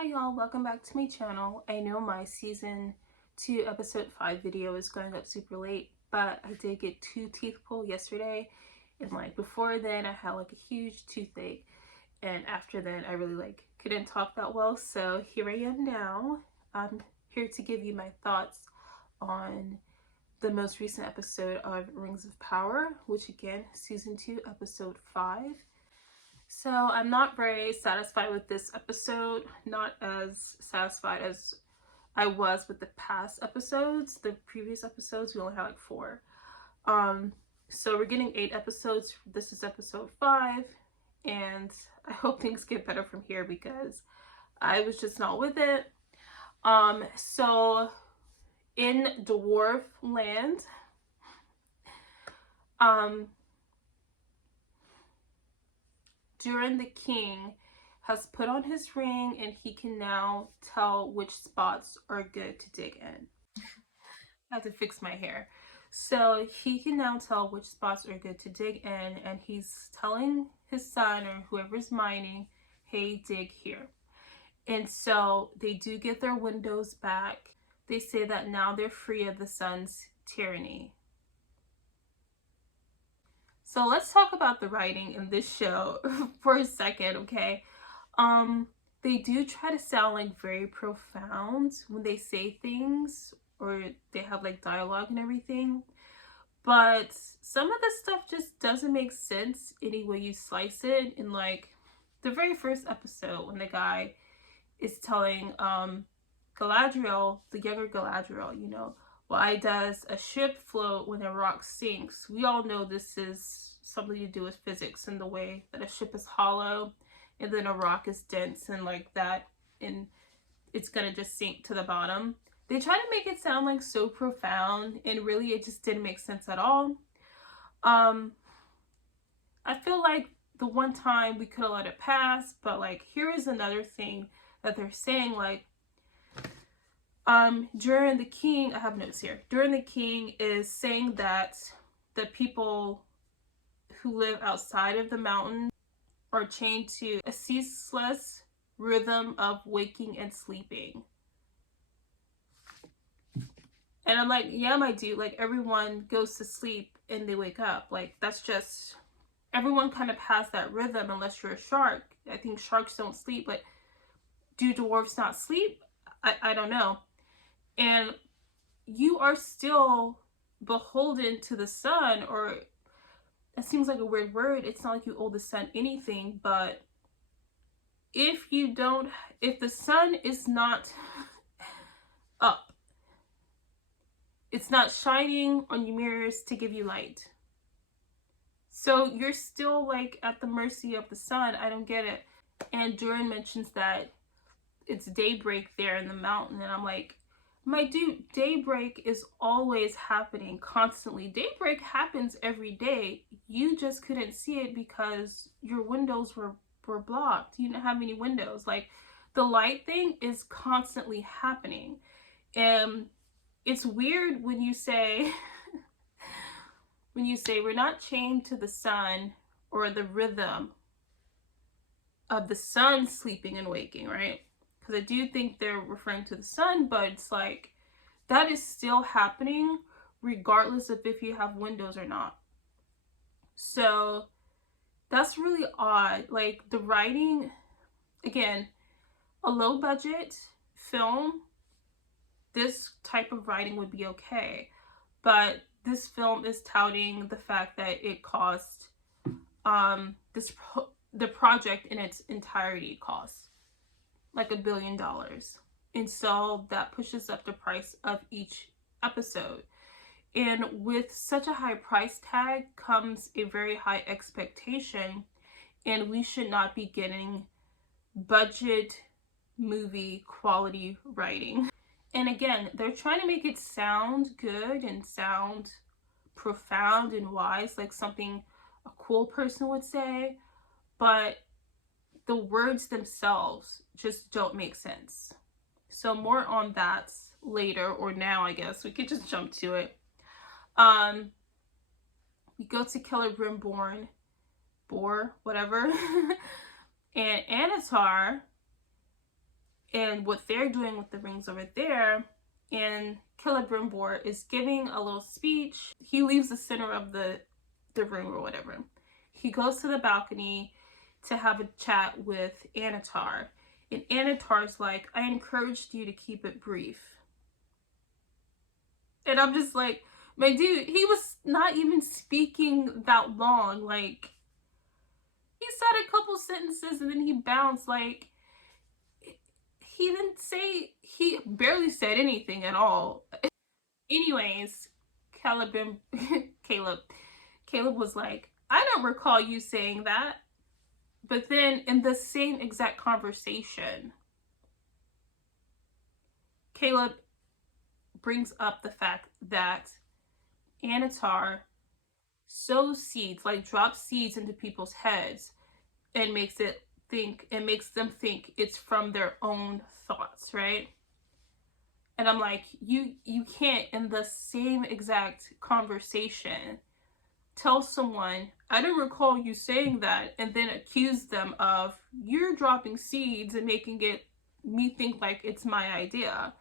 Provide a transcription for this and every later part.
Hi y'all, welcome back to my channel. I know my season 2 episode 5 video is going up super late, but I did get 2 teeth pulled yesterday, and before then I had a huge toothache, and after then I really couldn't talk that well, so here I am now. I'm here to give you my thoughts on the most recent episode of Rings of Power, which again, season 2 episode 5. So I'm not very satisfied with this episode, not as satisfied as I was with the past episodes. The previous episodes, we only had 4. So we're getting 8 episodes. This is episode 5, and I hope things get better from here because I was just not with it. So in Dwarf Land, Durin the King has put on his ring and he can now tell which spots are good to dig in. I have to fix my hair. So he can now tell which spots are good to dig in, and he's telling his son or whoever's mining, hey, dig here. And so they do get their windows back. They say that now they're free of the sun's tyranny. So let's talk about the writing in this show for a second, okay? They do try to sound very profound when they say things, or they have dialogue and everything, but some of the stuff just doesn't make sense any way you slice it. In the very first episode, when the guy is telling Galadriel, the younger Galadriel, why does a ship float when a rock sinks? We all know this is something to do with physics and the way that a ship is hollow and then a rock is dense and that, and it's gonna just sink to the bottom. They try to make it sound so profound, and really it just didn't make sense at all. I feel like the one time we could have let it pass, but here is another thing that they're saying, Durin the King, I have notes here. Durin the King is saying that the people who live outside of the mountain are chained to a ceaseless rhythm of waking and sleeping. And I'm yeah, my dude, everyone goes to sleep and they wake up. That's just, everyone kind of has that rhythm unless you're a shark. I think sharks don't sleep, but do dwarves not sleep? I don't know. And you are still beholden to the sun, or it seems like a weird word. It's not like you owe the sun anything, but if the sun is not up, it's not shining on your mirrors to give you light. So you're still at the mercy of the sun. I don't get it. And Durin mentions that it's daybreak there in the mountain, and I'm my dude, daybreak is always happening, constantly. Daybreak happens every day. You just couldn't see it because your windows were blocked. You didn't have any windows. The light thing is constantly happening. And it's weird when you say we're not chained to the sun or the rhythm of the sun sleeping and waking, right? Because I do think they're referring to the sun, but it's that is still happening regardless of if you have windows or not. So that's really odd. The writing, again, a low budget film, this type of writing would be okay. But this film is touting the fact that it cost, the project in its entirety cost $1 billion. And so that pushes up the price of each episode. And with such a high price tag comes a very high expectation, and we should not be getting budget movie quality writing. And again, they're trying to make it sound good and sound profound and wise, like something a cool person would say, but the words themselves just don't make sense. So more on that later, or now, I guess. We could just jump to it. We go to Celebrimbor, whatever, and Annatar, and what they're doing with the rings over there. And Celebrimbor is giving a little speech. He leaves the center of the room or whatever. He goes to the balcony to have a chat with Annatar. And Annatar's like, I encouraged you to keep it brief. And I'm just like, my dude, he was not even speaking that long. Like, he said a couple sentences and then he bounced. Like, he barely said anything at all. Anyways, Caleb was like, I don't recall you saying that. But then in the same exact conversation, Caleb brings up the fact that Annatar sows seeds, like drops seeds into people's heads and makes them think it's from their own thoughts, right? And I'm like, you can't in the same exact conversation tell someone, I don't recall you saying that, and then accuse them of, you're dropping seeds and making me think like it's my idea.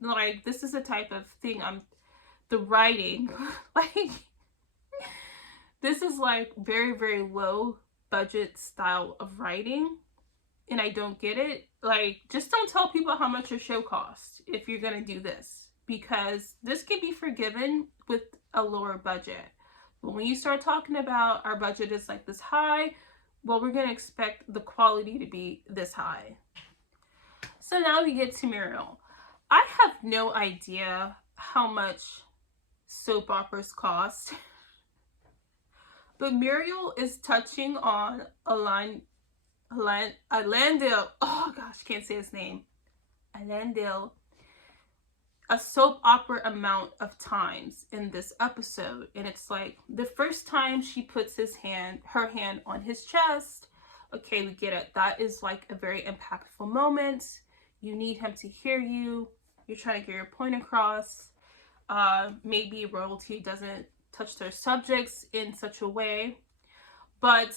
Like, this is the type of thing the writing, like, this is like very, very low budget style of writing, and I don't get it. Like, just don't tell people how much your show costs if you're gonna do this, because this can be forgiven with a lower budget. But when you start talking about our budget is like this high, well, we're gonna expect the quality to be this high. So now we get to Muriel. I have no idea how much soap operas cost, but Muriel is touching on Elandil. Oh gosh, can't say his name. Elandil. A soap opera amount of times in this episode, and it's like the first time she puts her hand on his chest. Okay, we get it. That is like a very impactful moment. You need him to hear you. You're trying to get your point across. Maybe royalty doesn't touch their subjects in such a way, but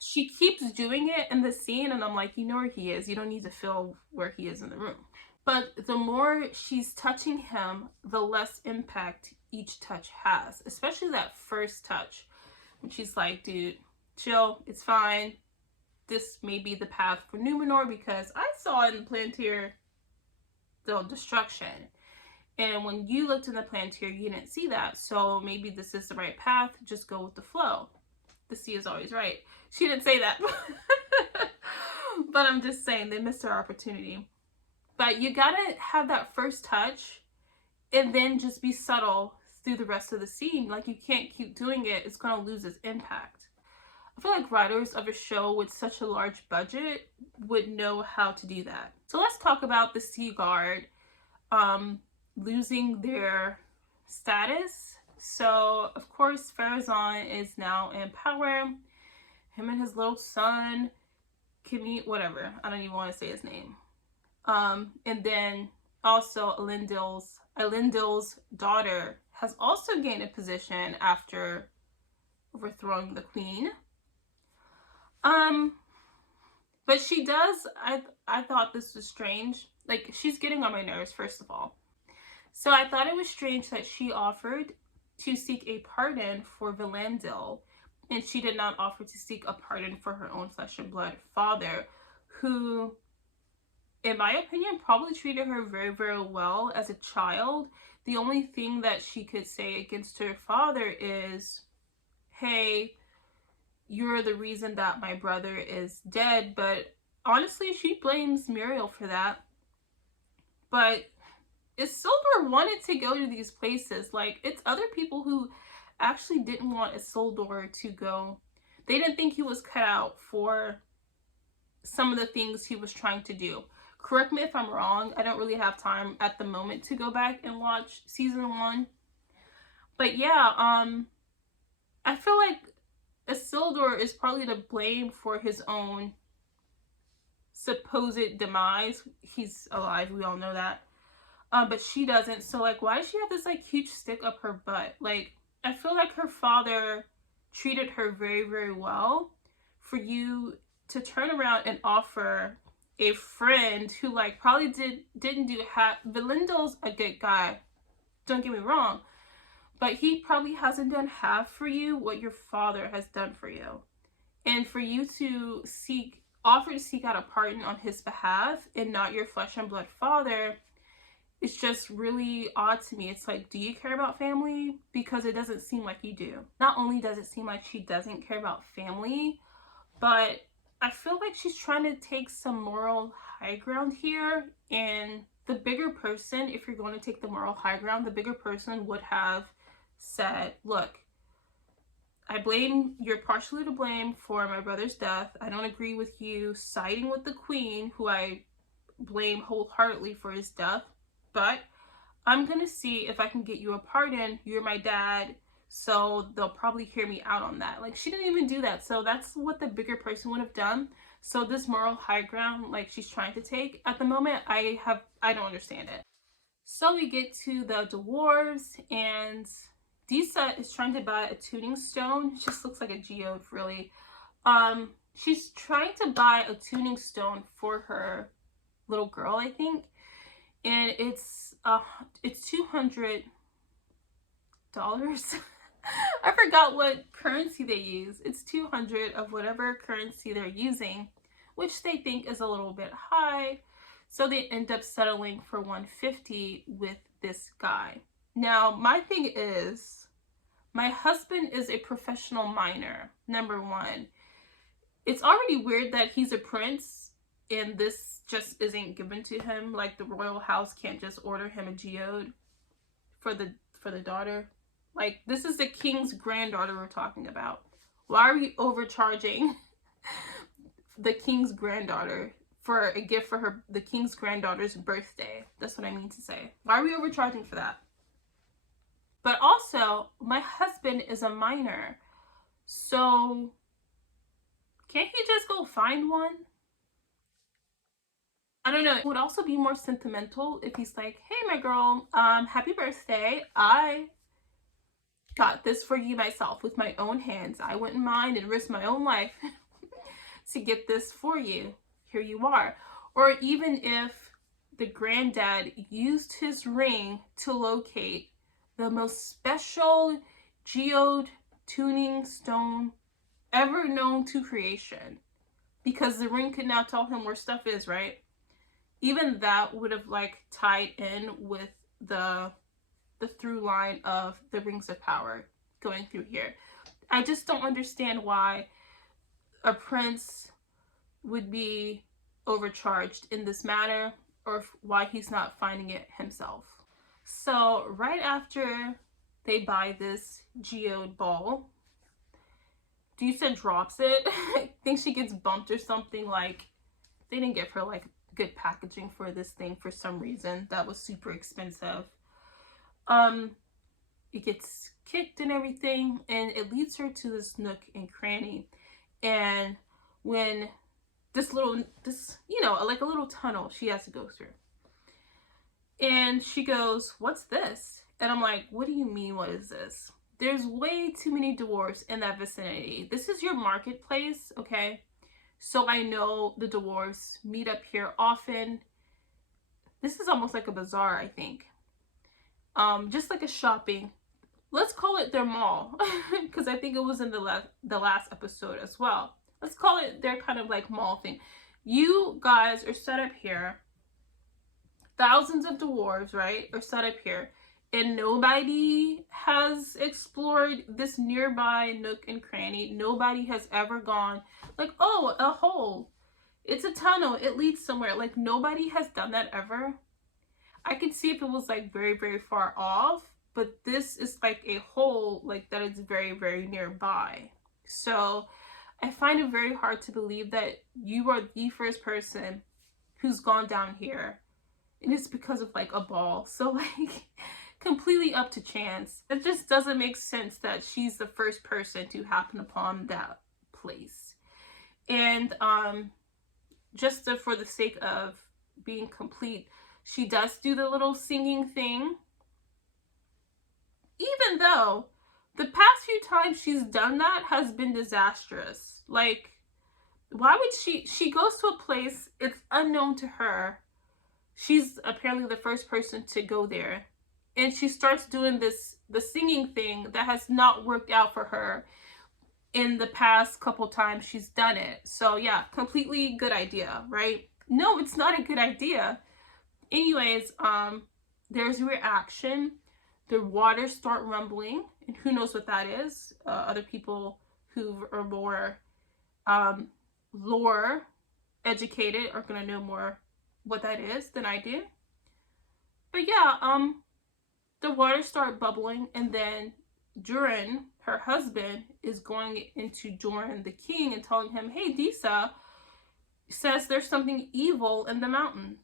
she keeps doing it in the scene, and I'm like, you know where he is. You don't need to feel where he is in the room. But the more she's touching him, the less impact each touch has, especially that first touch when she's like, dude, chill, it's fine. This may be the path for Numenor, because I saw in Plantyr the destruction. And when you looked in the Plantyr, you didn't see that. So maybe this is the right path. Just go with the flow. The sea is always right. She didn't say that. But I'm just saying, they missed their opportunity. But you gotta have that first touch and then just be subtle through the rest of the scene. Like, you can't keep doing it. It's gonna lose its impact. I feel like writers of a show with such a large budget would know how to do that. So let's talk about the Sea Guard losing their status. So, of course, Pharazôn is now in power. Him and his little son, whatever. I don't even want to say his name. And then also Elendil's daughter has also gained a position after overthrowing the queen. But she does, I thought this was strange. Like, she's getting on my nerves, first of all. So I thought it was strange that she offered to seek a pardon for Valandil, and she did not offer to seek a pardon for her own flesh and blood father, who, in my opinion, probably treated her very, very well as a child. The only thing that she could say against her father is, hey, you're the reason that my brother is dead. But honestly, she blames Muriel for that. But Isildur wanted to go to these places. Like, it's other people who actually didn't want Isildur to go. They didn't think he was cut out for some of the things he was trying to do. Correct me if I'm wrong. I don't really have time at the moment to go back and watch season 1. But yeah, I feel like Isildur is partly to blame for his own supposed demise. He's alive, we all know that. But she doesn't. So, like, why does she have this, like, huge stick up her butt? Like, I feel like her father treated her very, very well. For you to turn around and offer a friend who like probably didn't do half. Valindo's a good guy, don't get me wrong, but he probably hasn't done half for you what your father has done for you. And for you to offer to seek out a pardon on his behalf and not your flesh and blood father, it's just really odd to me. It's like, do you care about family? Because it doesn't seem like you do. Not only does it seem like she doesn't care about family, but I feel like she's trying to take some moral high ground here. And the bigger person, if you're going to take the moral high ground, the bigger person would have said, look, you're partially to blame for my brother's death. I don't agree with you siding with the queen, who I blame wholeheartedly for his death, but I'm gonna see if I can get you a pardon. You're my dad, so they'll probably hear me out on that. Like, she didn't even do that. So that's what the bigger person would have done. So this moral high ground, like, she's trying to take at the moment, I don't understand it. So we get to the dwarves, and Disa is trying to buy a tuning stone. It just looks like a geode, really. She's trying to buy a tuning stone for her little girl, I think, and it's $200. I forgot what currency they use. It's 200 of whatever currency they're using, which they think is a little bit high. So they end up settling for 150 with this guy. Now, my thing is, my husband is a professional miner, number one. It's already weird that he's a prince and this just isn't given to him. Like, the royal house can't just order him a geode for the daughter. Like, this is the king's granddaughter we're talking about. Why are we overcharging the king's granddaughter for a gift for the king's granddaughter's birthday? That's what I mean to say. Why are we overcharging for that? But also, my husband is a miner, so can't he just go find one? I don't know. It would also be more sentimental if he's like, hey, my girl, happy birthday. I got this for you myself with my own hands. I wouldn't mind and risk my own life to get this for you. Here you are. Or even if the granddad used his ring to locate the most special geode tuning stone ever known to creation, because the ring could now tell him where stuff is, right? Even that would have like tied in with the through line of the rings of power going through here. I just don't understand why a prince would be overcharged in this matter, or why he's not finding it himself. So right after they buy this geode ball, Disa drops it. I think she gets bumped or something. Like, they didn't give her like good packaging for this thing for some reason. That was super expensive. It gets kicked and everything, and it leads her to this nook and cranny. And when this you know, like a little tunnel she has to go through. And she goes, what's this? And I'm like, what do you mean, what is this? There's way too many dwarves in that vicinity. This is your marketplace, okay? So I know the dwarves meet up here often. This is almost like a bazaar, I think. Just like a shopping. Let's call it their mall, because I think it was in the last episode as well. Let's call it their kind of like mall thing. You guys are set up here. Thousands of dwarves, right, are set up here. And nobody has explored this nearby nook and cranny. Nobody has ever gone like, oh, a hole. It's a tunnel. It leads somewhere. Like, nobody has done that ever. I could see if it was like very, very far off, but this is like a hole like that is very, very nearby. So I find it very hard to believe that you are the first person who's gone down here. And it's because of like a ball. So like completely up to chance. It just doesn't make sense that she's the first person to happen upon that place. And just for the sake of being complete, she does do the little singing thing. Even though the past few times she's done that has been disastrous. Like, Why would she goes to a place, it's unknown to her. She's apparently the first person to go there. And she starts doing the singing thing that has not worked out for her in the past couple times she's done it. So yeah, completely good idea, right? No, it's not a good idea. Anyways, there's a reaction. The waters start rumbling, and who knows what that is. Other people who are more lore educated are gonna know more what that is than I do. But yeah, the waters start bubbling, and then Durin, her husband, is going into Durin the king and telling him, hey, Disa says there's something evil in the mountain.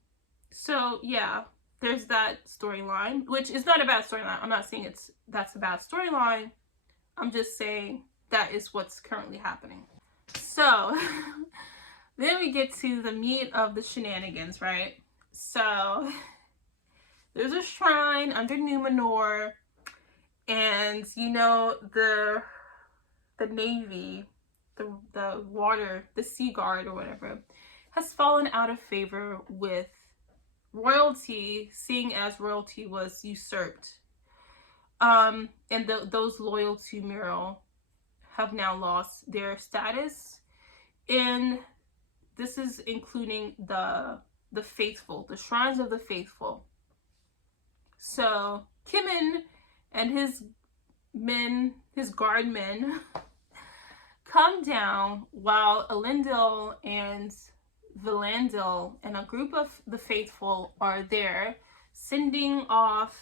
So yeah, there's that storyline, which is not a bad storyline. I'm not saying that's a bad storyline. I'm just saying that is what's currently happening. So then we get to the meat of the shenanigans, right? So there's a shrine under Numenor, and you know the navy, the water, the sea guard or whatever, has fallen out of favor with royalty, seeing as royalty was usurped. And those loyal to Muriel have now lost their status, and this is including the faithful, the shrines of the faithful. So Kimin and his men, his guard men, come down while Elendil and Valandil and a group of the faithful are there, sending off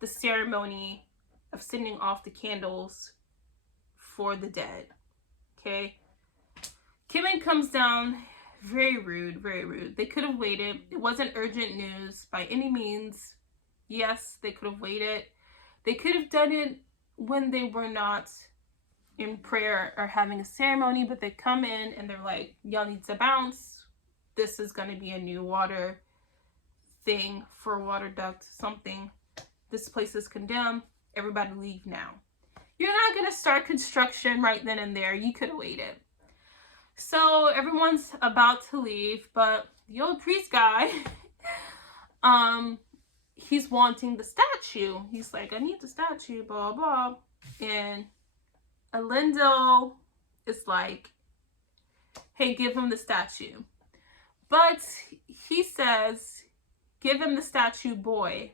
the ceremony of sending off the candles for the dead. Okay? Kimin comes down, very rude, very rude. They could have waited. It wasn't urgent news by any means. Yes, they could have waited. They could have done it when they were not in prayer or having a ceremony, but they come in and they're like, y'all need to bounce. This is going to be a new water thing for water duct, something. This place is condemned. Everybody leave now. You're not going to start construction right then and there. You could have waited. So everyone's about to leave, but the old priest guy, he's wanting the statue. He's like, I need the statue, blah, blah. And Elendil is like, hey, give him the statue. But he says, give him the statue, boy,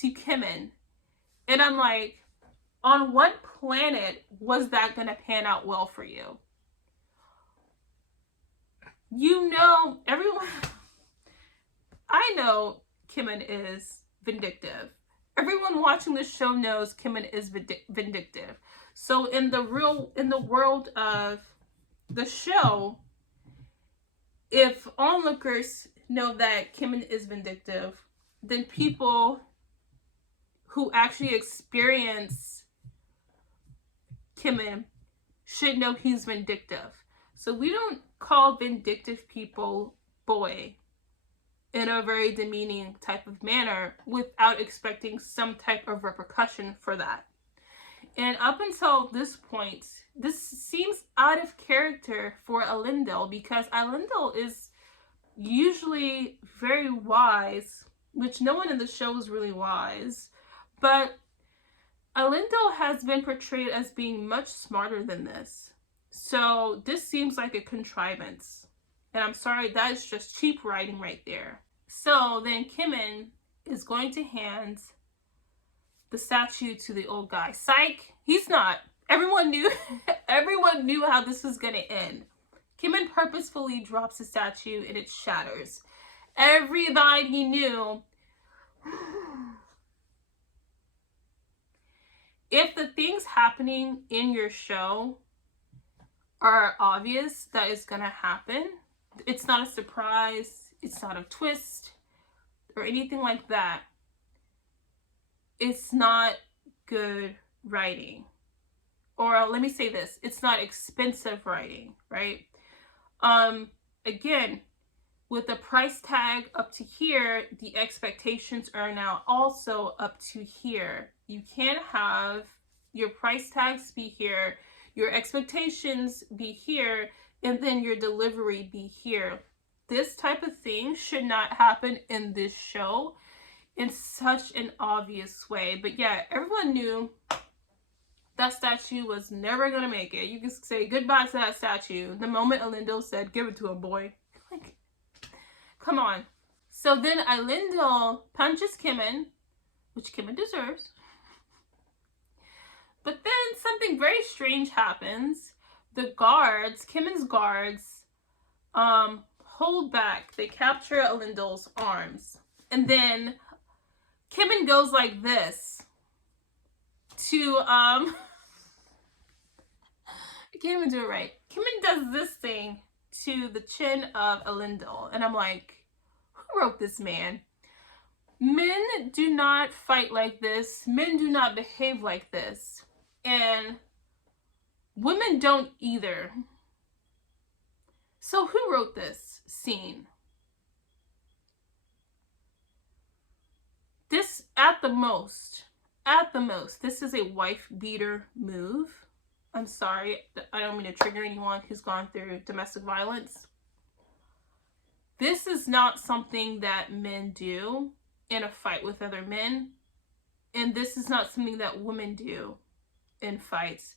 to Kimin. And I'm like, on what planet was that going to pan out well for you? You know, everyone, I know Kimin is vindictive. Everyone watching this show knows Kimin is vindictive. So in the world of the show, if onlookers know that Kimin is vindictive, then people who actually experience Kimin should know he's vindictive. So we don't call vindictive people boy in a very demeaning type of manner without expecting some type of repercussion for that. And up until this point, this seems out of character for Elendil, because Elendil is usually very wise, which no one in the show is really wise, but Elendil has been portrayed as being much smarter than this. So this seems like a contrivance. And I'm sorry, that is just cheap writing right there. So then Kimin is going to hand the statue to the old guy. Psych, he's not. Everyone knew how this was going to end. Kimin purposefully drops the statue and it shatters. Everybody knew. If the things happening in your show are obvious that is going to happen, it's not a surprise, it's not a twist, or anything like that, it's not good writing. Or let me say this, it's not expensive writing, right? Again, with the price tag up to here, the expectations are now also up to here. You can't have your price tags be here, your expectations be here, and then your delivery be here. This type of thing should not happen in this show in such an obvious way. But yeah, everyone knew that statue was never gonna make it. You can say goodbye to that statue the moment Elendil said, "Give it to him, boy." Like, come on. So then Elendil punches Kimin, which Kimin deserves. But then something very strange happens. The guards, Kimin's guards, hold back. They capture Elendil's arms. And then Kimin goes like this to, I can't even do it right. Kimin does this thing to the chin of Elendil. And I'm like, who wrote this man? Men do not fight like this. Men do not behave like this. And women don't either. So who wrote this scene? This, at the most, this is a wife beater move. I'm sorry, I don't mean to trigger anyone who's gone through domestic violence. This is not something that men do in a fight with other men. And this is not something that women do in fights.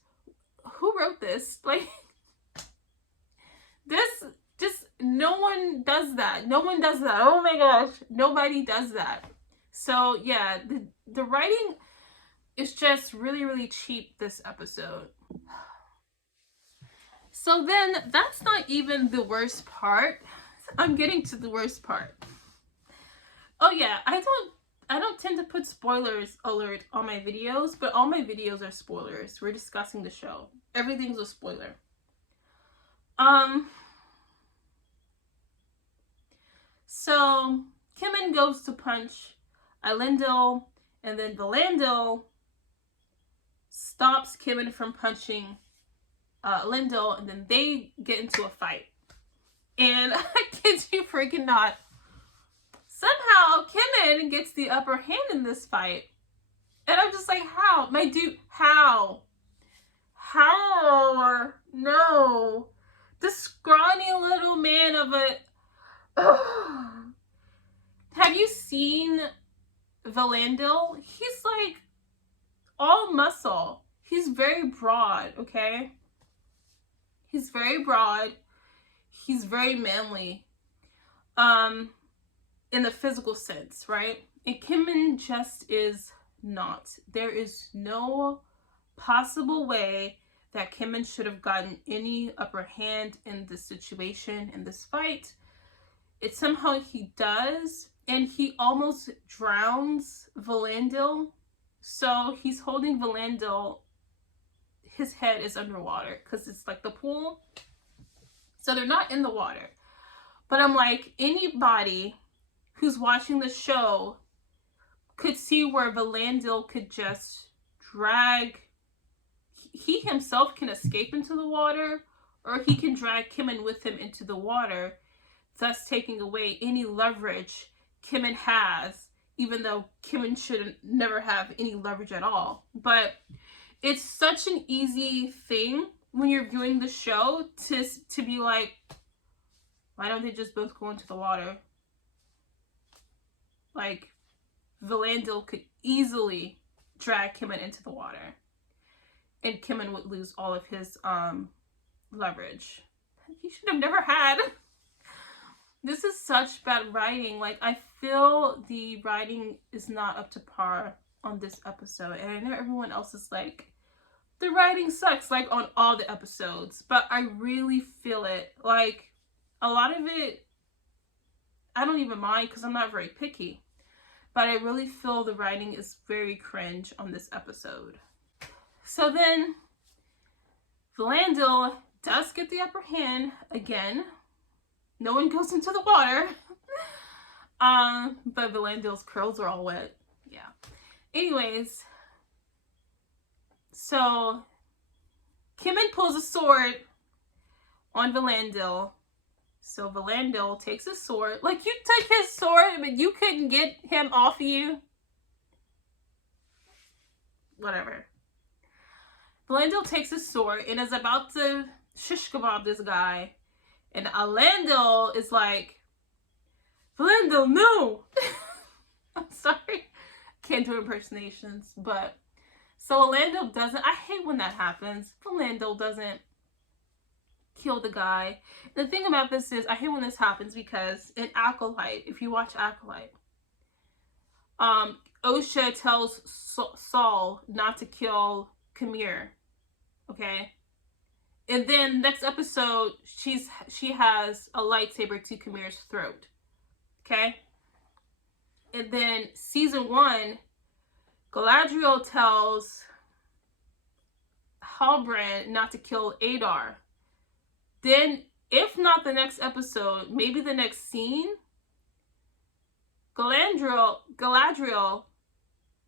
Who wrote this? Like, this, just, no one does that. No one does that. Oh my gosh, nobody does that. So yeah, the writing is just really, really cheap this episode. So then, that's not even the worst part. I'm getting to the worst part. Oh yeah, I don't tend to put spoilers alert on my videos, but all my videos are spoilers. We're discussing the show. Everything's a spoiler. So Kimin goes to punch Elendil, and then Valandil stops Kimin from punching Elendil, and then they get into a fight. And I kid you freaking not, somehow Kimin gets the upper hand in this fight. And I'm just like, how? My dude, how? How? No. The scrawny little man of a... Ugh. Have you seen Valandil? He's like all muscle. He's very broad, okay? He's very broad. He's very manly. In the physical sense, right? And Kimin just is not. There is no possible way that Kimin should have gotten any upper hand in this situation, in this fight. It somehow he does, and he almost drowns Valandil. So he's holding Valandil. His head is underwater because it's like the pool. So they're not in the water. But I'm like, anybody who's watching the show could see where Valandil could just drag. He himself can escape into the water, or he can drag Kimin with him into the water, thus taking away any leverage Kimin has, even though Kimin should never have any leverage at all. But it's such an easy thing when you're viewing the show to be like, why don't they just both go into the water? Like, Valandil could easily drag Kimin into the water, and Kimin would lose all of his leverage. He should have never had. This is such bad writing. Like, I feel the writing is not up to par on this episode. And I know everyone else is like, the writing sucks, like, on all the episodes. But I really feel it. Like, a lot of it, I don't even mind because I'm not very picky. But I really feel the writing is very cringe on this episode. So then, Valandil does get the upper hand again. No one goes into the water. But Valandil's curls are all wet. Yeah. Anyways, so Kimin pulls a sword on Valandil. So Valandil takes his sword. Like, you took his sword, but you couldn't get him off of you. Whatever. Valandil takes his sword and is about to shish kebab this guy. And Orlando is like, Orlando, no! I'm sorry. Can't do impersonations, but so Orlando doesn't, I hate when that happens. Orlando doesn't kill the guy. The thing about this is, I hate when this happens because in Acolyte, if you watch Acolyte, Osha tells Saul not to kill Khmer, okay? And then next episode, she has a lightsaber to Khmer's throat, okay? And then season 1, Galadriel tells Halbrand not to kill Adar. Then, if not the next episode, maybe the next scene, Galadriel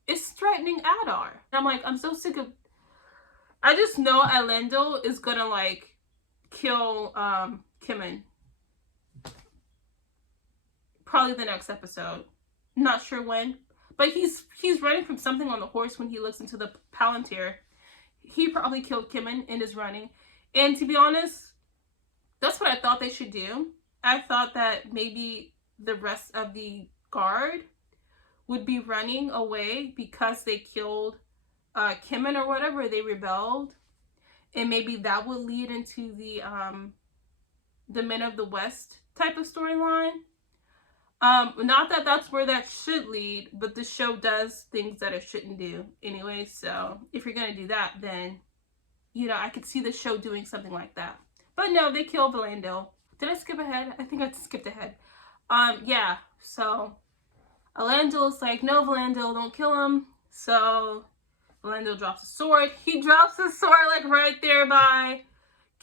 is threatening Adar. And I'm like, I'm so sick of... I just know Orlando is gonna, like, kill Kemen. Probably the next episode. Not sure when. But he's running from something on the horse when he looks into the Palantir. He probably killed Kemen and is running. And to be honest, that's what I thought they should do. I thought that maybe the rest of the guard would be running away because they killed Kemen or whatever. They rebelled. And maybe that would lead into the Men of the West type of storyline. Not that that's where that should lead, but the show does things that it shouldn't do anyway. So if you're going to do that, then, you know, I could see the show doing something like that. But no, they kill Orlando. Did I skip ahead? I think I skipped ahead. Yeah, so Orlando's like, no, Orlando, don't kill him. So Orlando drops a sword. He drops his sword like right there by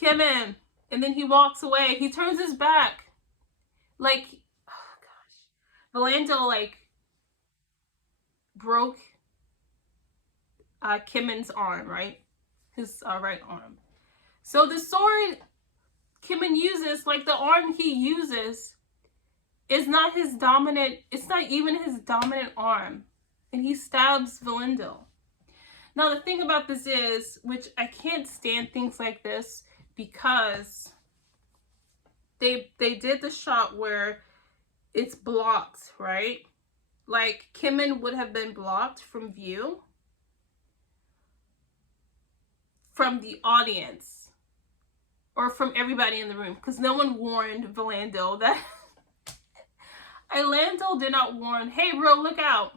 Kemen. And then he walks away. He turns his back. Like, oh gosh. Orlando like broke Kemen's arm, right? His right arm. So the sword Kemen uses, like the arm he uses, is not his dominant, it's not even his dominant arm. And he stabs Orlando. Now the thing about this is, which I can't stand things like this, because they did the shot where it's blocked, right? Like Kemen would have been blocked from view from the audience or from everybody in the room, because no one warned Orlando that Orlando did not warn, hey bro, look out,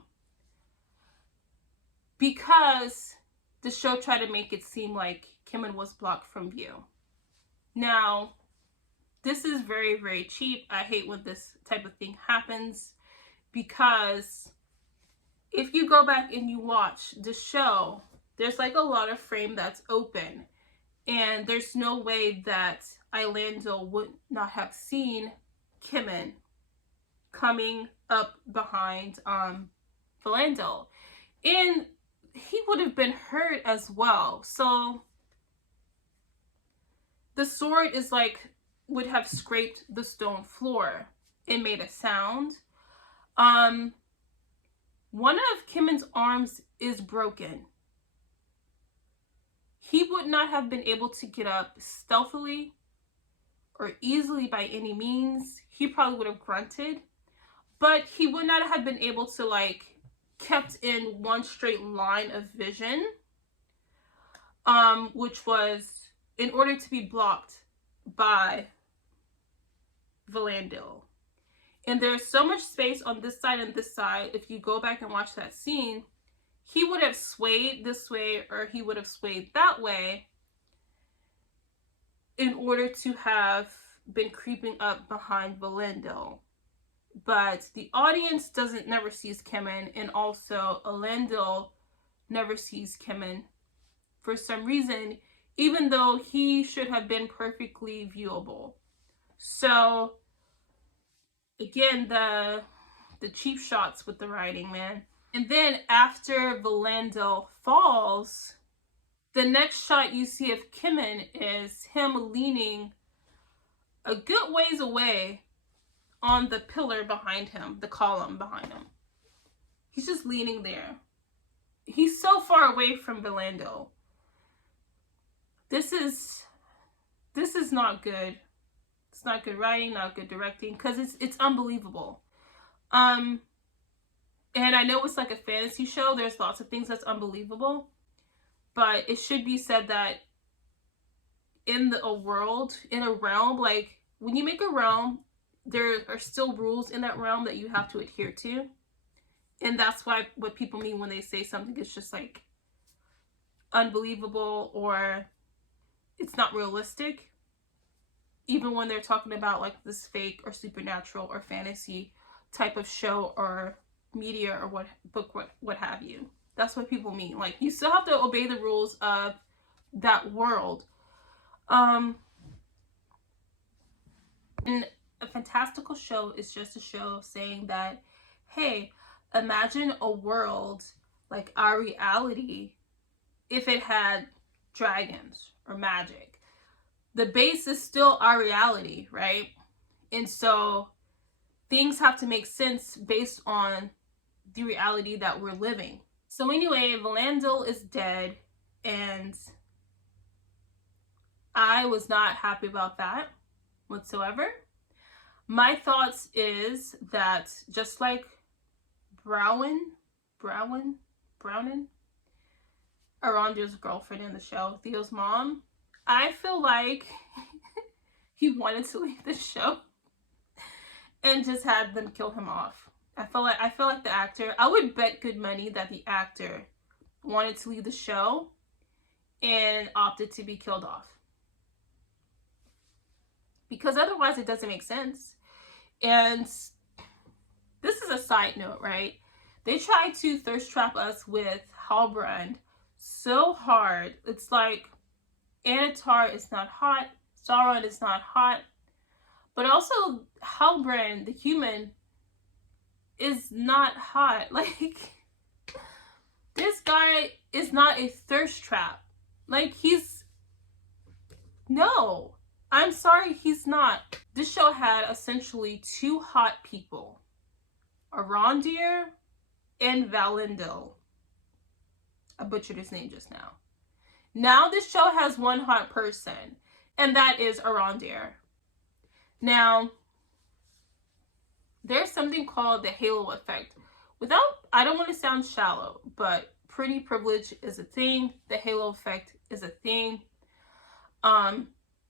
because the show tried to make it seem like Kemen was blocked from view. Now, this is very, very cheap. I hate when this type of thing happens, because if you go back and you watch the show, there's like a lot of frame that's open, and there's no way that Orlando would not have seen Kemen coming up behind Orlando, and he would have been hurt as well. So the sword is like, would have scraped the stone floor and made a sound. One of Kemen's arms is broken. He would not have been able to get up stealthily or easily by any means. He probably would have grunted, but he would not have been able to like kept in one straight line of vision, which was in order to be blocked by Orlando. And there's so much space on this side and this side. If you go back and watch that scene, he would have swayed this way or he would have swayed that way in order to have been creeping up behind Orlando. But the audience never sees Kemen, and also Orlando never sees Kemen for some reason, even though he should have been perfectly viewable. So again, the cheap shots with the writing, man. And then after Orlando falls, the next shot you see of Kemen is him leaning a good ways away on the pillar behind him, the column behind him. He's just leaning there. He's so far away from Orlando. This is this is not good. It's not good writing, not good directing, because it's unbelievable. And I know it's like a fantasy show. There's lots of things that's unbelievable, but it should be said that in a world, in a realm, like when you make a realm, there are still rules in that realm that you have to adhere to. And that's what people mean when they say something is just like unbelievable or it's not realistic. Even when they're talking about like this fake or supernatural or fantasy type of show or media or what have you. That's what people mean. Like, you still have to obey the rules of that world. And a fantastical show is just a show saying that, hey, imagine a world like our reality if it had dragons or magic. The base is still our reality, right? And so things have to make sense based on the reality that we're living. So anyway, Valandil is dead, and I was not happy about that whatsoever. My thoughts is that just like Brownin, Arondir's girlfriend in the show, Theo's mom, I feel like he wanted to leave the show and just had them kill him off. I feel like the actor, I would bet good money that the actor wanted to leave the show and opted to be killed off. Because otherwise it doesn't make sense. And this is a side note, right? They tried to thirst trap us with Halbrand so hard. It's like Annatar is not hot, Sauron is not hot, but also Halbrand, the human, is not hot. Like, this guy is not a thirst trap. Like, no, I'm sorry, he's not. This show had essentially two hot people, Arondir and Valandil. I butchered his name just now. Now this show has one hot person, and that is Arondir. Now, there's something called the halo effect. I don't want to sound shallow, but pretty privilege is a thing. The halo effect is a thing. And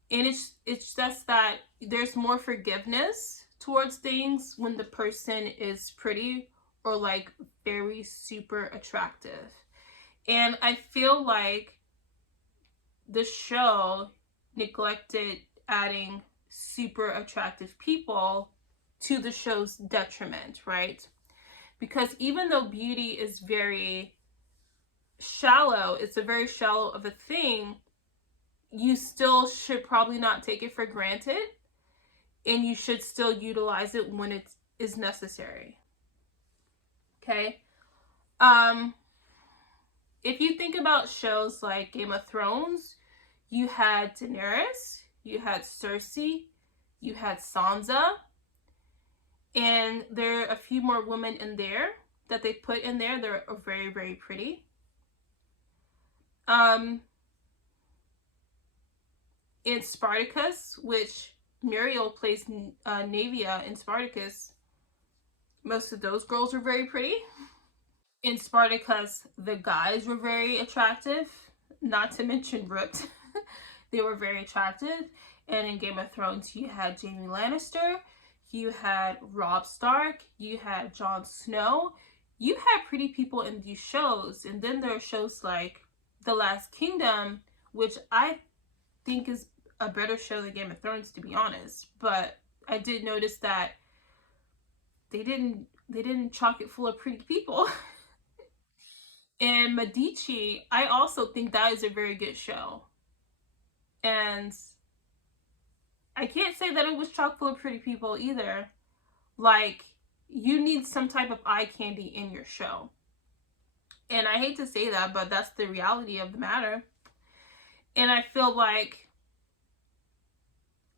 it's just that there's more forgiveness towards things when the person is pretty or like very super attractive. And I feel like the show neglected adding super attractive people to the show's detriment, right? Because even though beauty is very shallow, it's a very shallow of a thing, you still should probably not take it for granted, and you should still utilize it when it is necessary. Okay? If you think about shows like Game of Thrones, you had Daenerys, you had Cersei, you had Sansa, and there are a few more women in there that they put in there. They're very, very pretty. In Spartacus, which Muriel plays Naevia in Spartacus, most of those girls were very pretty. In Spartacus, the guys were very attractive, not to mention ripped. They were very attractive. And in Game of Thrones, you had Jaime Lannister, you had Robb Stark, you had Jon Snow. You had pretty people in these shows. And then there are shows like The Last Kingdom, which I think is a better show than Game of Thrones, to be honest. But I did notice that they didn't chock it full of pretty people. And Medici, I also think that is a very good show. And I can't say that it was chock full of pretty people either. Like, you need some type of eye candy in your show. And I hate to say that, but that's the reality of the matter. And I feel like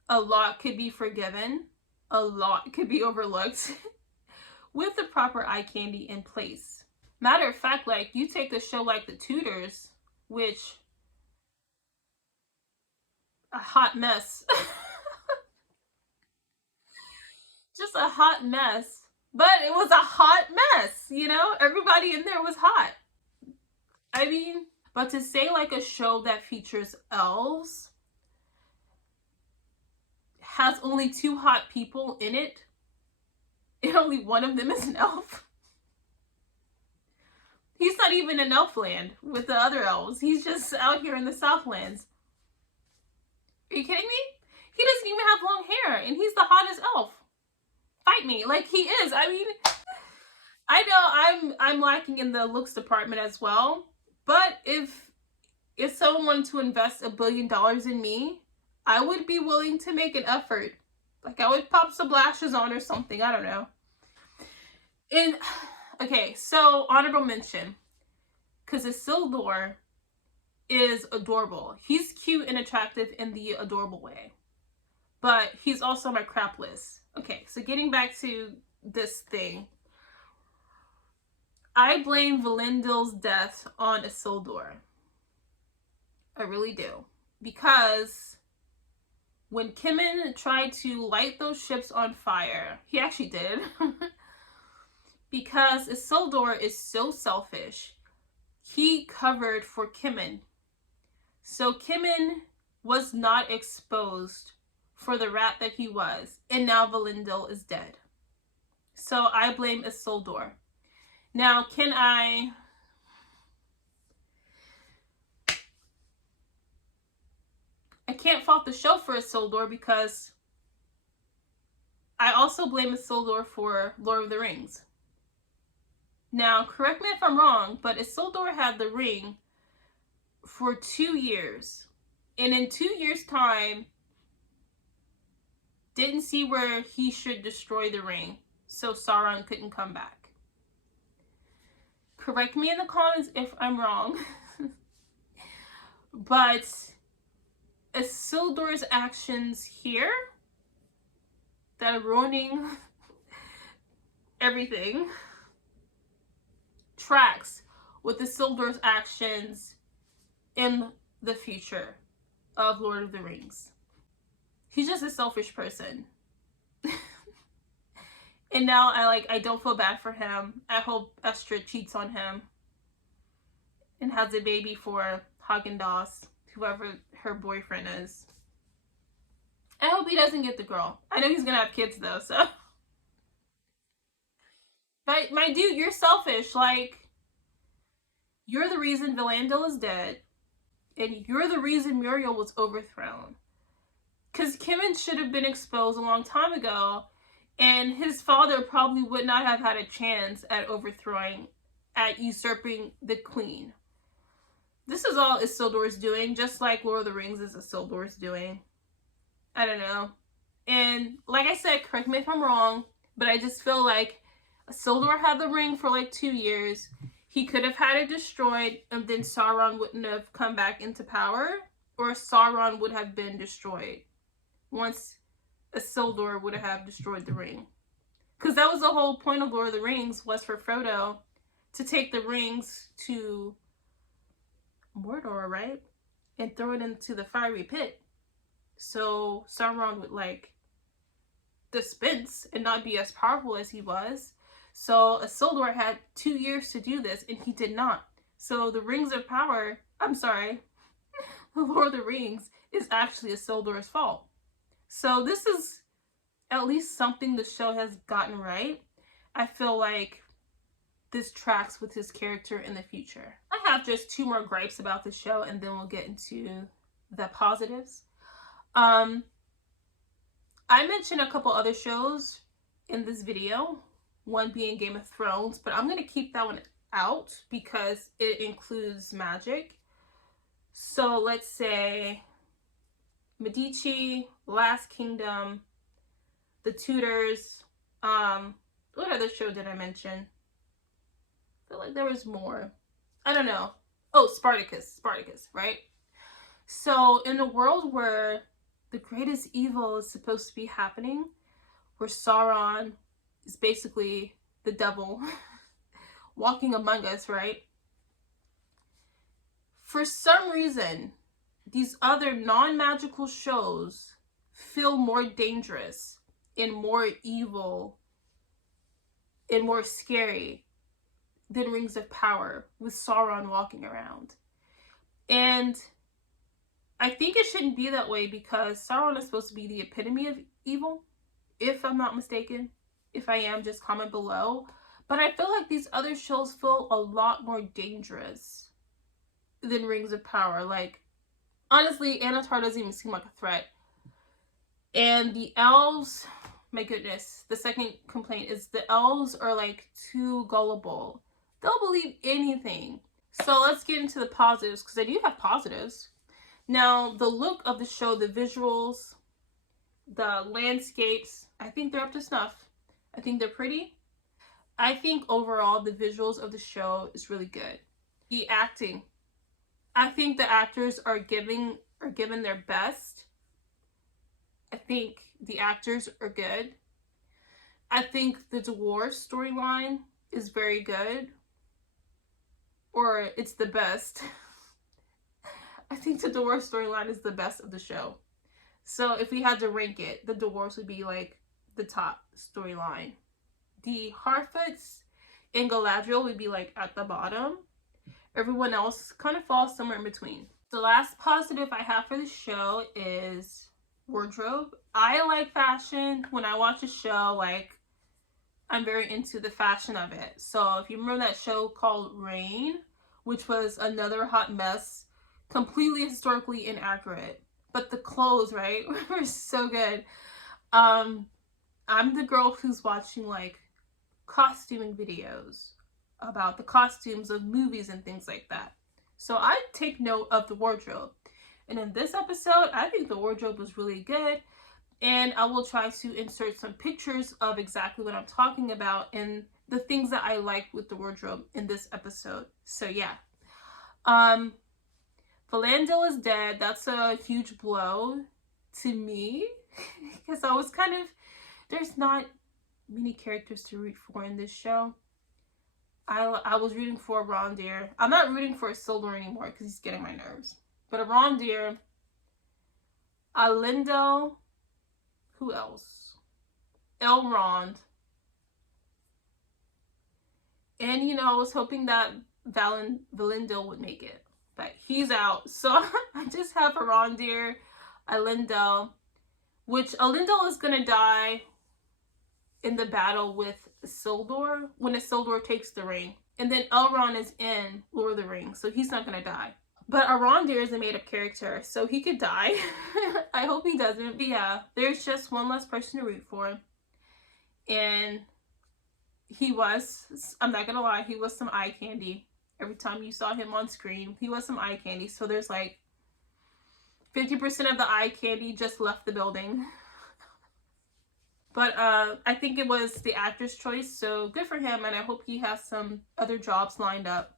a lot could be forgiven, a lot could be overlooked with the proper eye candy in place. Matter of fact, like, you take a show like The Tudors, which a hot mess. Just a hot mess. But it was a hot mess, you know? Everybody in there was hot. I mean, but to say like a show that features elves has only 2 hot people in it, and only one of them is an elf. He's not even in Elfland with the other elves. He's just out here in the Southlands. Are you kidding me? He doesn't even have long hair, and he's the hottest elf. Fight me. Like, he is. I mean, I know I'm lacking in the looks department as well, but if someone wanted to invest $1 billion in me, I would be willing to make an effort. Like, I would pop some lashes on or something. I don't know. And okay, so honorable mention, because Isildur is adorable. He's cute and attractive in the adorable way, but he's also my crap list. Okay, so getting back to this thing, I blame Valindil's death on Isildur. I really do. Because when Kemen tried to light those ships on fire, he actually did. Because Isildur is so selfish, he covered for Kemen. So Kemen was not exposed for the rat that he was, and now Valindil is dead. So I blame Isildur. Now, I can't fault the show for Isildur because I also blame Isildur for Lord of the Rings. Now, correct me if I'm wrong, but Isildur had the ring for 2 years. And in 2 years' time, didn't see where he should destroy the ring, so Sauron couldn't come back. Correct me in the comments if I'm wrong. But Isildur's actions here that are ruining everything tracks with Isildur's actions in the future of Lord of the Rings. He's just a selfish person. And now I don't feel bad for him. I hope Estrid cheats on him and has a baby for Haagen-Dazs, whoever her boyfriend is. I hope he doesn't get the girl. I know he's gonna have kids though, so. But my dude, you're selfish. Like, you're the reason Valandil is dead, and you're the reason Muriel was overthrown. Because Kemen should have been exposed a long time ago, and his father probably would not have had a chance at usurping the queen. This is all Isildur's doing, just like Lord of the Rings is Isildur's doing. I don't know. And like I said, correct me if I'm wrong, but I just feel like Isildur had the ring for like 2 years. He could have had it destroyed, and then Sauron wouldn't have come back into power, or Sauron would have been destroyed once Isildur would have destroyed the ring. Because that was the whole point of Lord of the Rings, was for Frodo to take the rings to Mordor, right? And throw it into the fiery pit. So Sauron would dispense and not be as powerful as he was. So Isildur had 2 years to do this, and he did not. So the Rings of Power, the Lord of the Rings, is actually Isildur's fault. So this is at least something the show has gotten right. I feel like this tracks with his character in the future. I have just 2 more gripes about the show, and then we'll get into the positives. I mentioned a couple other shows in this video, one being Game of Thrones, but I'm going to keep that one out because it includes magic. So let's say Medici, Last Kingdom, The Tudors. What other show did I mention? I feel like there was more. I don't know. Oh, Spartacus, right? So in a world where the greatest evil is supposed to be happening, where Sauron is basically the devil walking among us, right? For some reason, these other non-magical shows feel more dangerous and more evil and more scary than Rings of Power with Sauron walking around. And I think it shouldn't be that way because Sauron is supposed to be the epitome of evil, if I'm not mistaken. If I am, just comment below. But I feel like these other shows feel a lot more dangerous than Rings of Power. Like, honestly, Anatar doesn't even seem like a threat. And the elves, my goodness, the second complaint is the elves are like too gullible. They'll believe anything. So let's get into the positives, because I do have positives. Now, the look of the show, the visuals, the landscapes, I think they're up to snuff. I think they're pretty. I think overall the visuals of the show is really good. The acting, I think the actors are given their best. I think the actors are good. I think the dwarf storyline is very good, or it's the best. I think the dwarf storyline is the best of the show. So if we had to rank it, the dwarves would be like the top storyline. The Harfoots and Galadriel would be like at the bottom. Everyone else kind of falls somewhere in between. The last positive I have for the show is wardrobe. I like fashion. When I watch a show, like, I'm very into the fashion of it. So if you remember that show called Reign, which was another hot mess, completely historically inaccurate, but the clothes, right, were so good. I'm the girl who's watching like costuming videos about the costumes of movies and things like that. So I take note of the wardrobe. And in this episode, I think the wardrobe was really good. And I will try to insert some pictures of exactly what I'm talking about and the things that I like with the wardrobe in this episode. So yeah. Valandil is dead. That's a huge blow to me. Because I was kind of... There's not many characters to root for in this show. I was rooting for Rondir. I'm not rooting for Isildur anymore because he's getting my nerves. But Rondir, Elendil, who else? Elrond. And, you know, I was hoping that Valandil would make it. But he's out. So I just have Rondir, Elendil, which Elendil is going to die in the battle with Isildur when Isildur takes the ring. And then Elrond is in Lord of the Rings, so he's not going to die. But Arondir is a made-up character, so he could die. I hope he doesn't. But yeah, there's just one less person to root for. And he was, I'm not gonna lie, he was some eye candy. Every time you saw him on screen, he was some eye candy. So there's like 50% of the eye candy just left the building. But I think it was the actor's choice, so good for him, and I hope he has some other jobs lined up.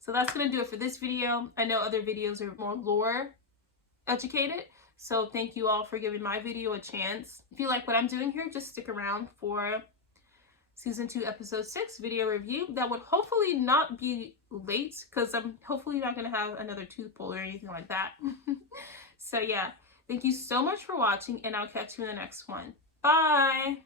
So that's going to do it for this video. I know other videos are more lore educated, so thank you all for giving my video a chance. If you like what I'm doing here, just stick around for Season 2, Episode 6 video review. That would hopefully not be late, because I'm hopefully not going to have another tooth pull or anything like that. So yeah, thank you so much for watching, and I'll catch you in the next one. Bye!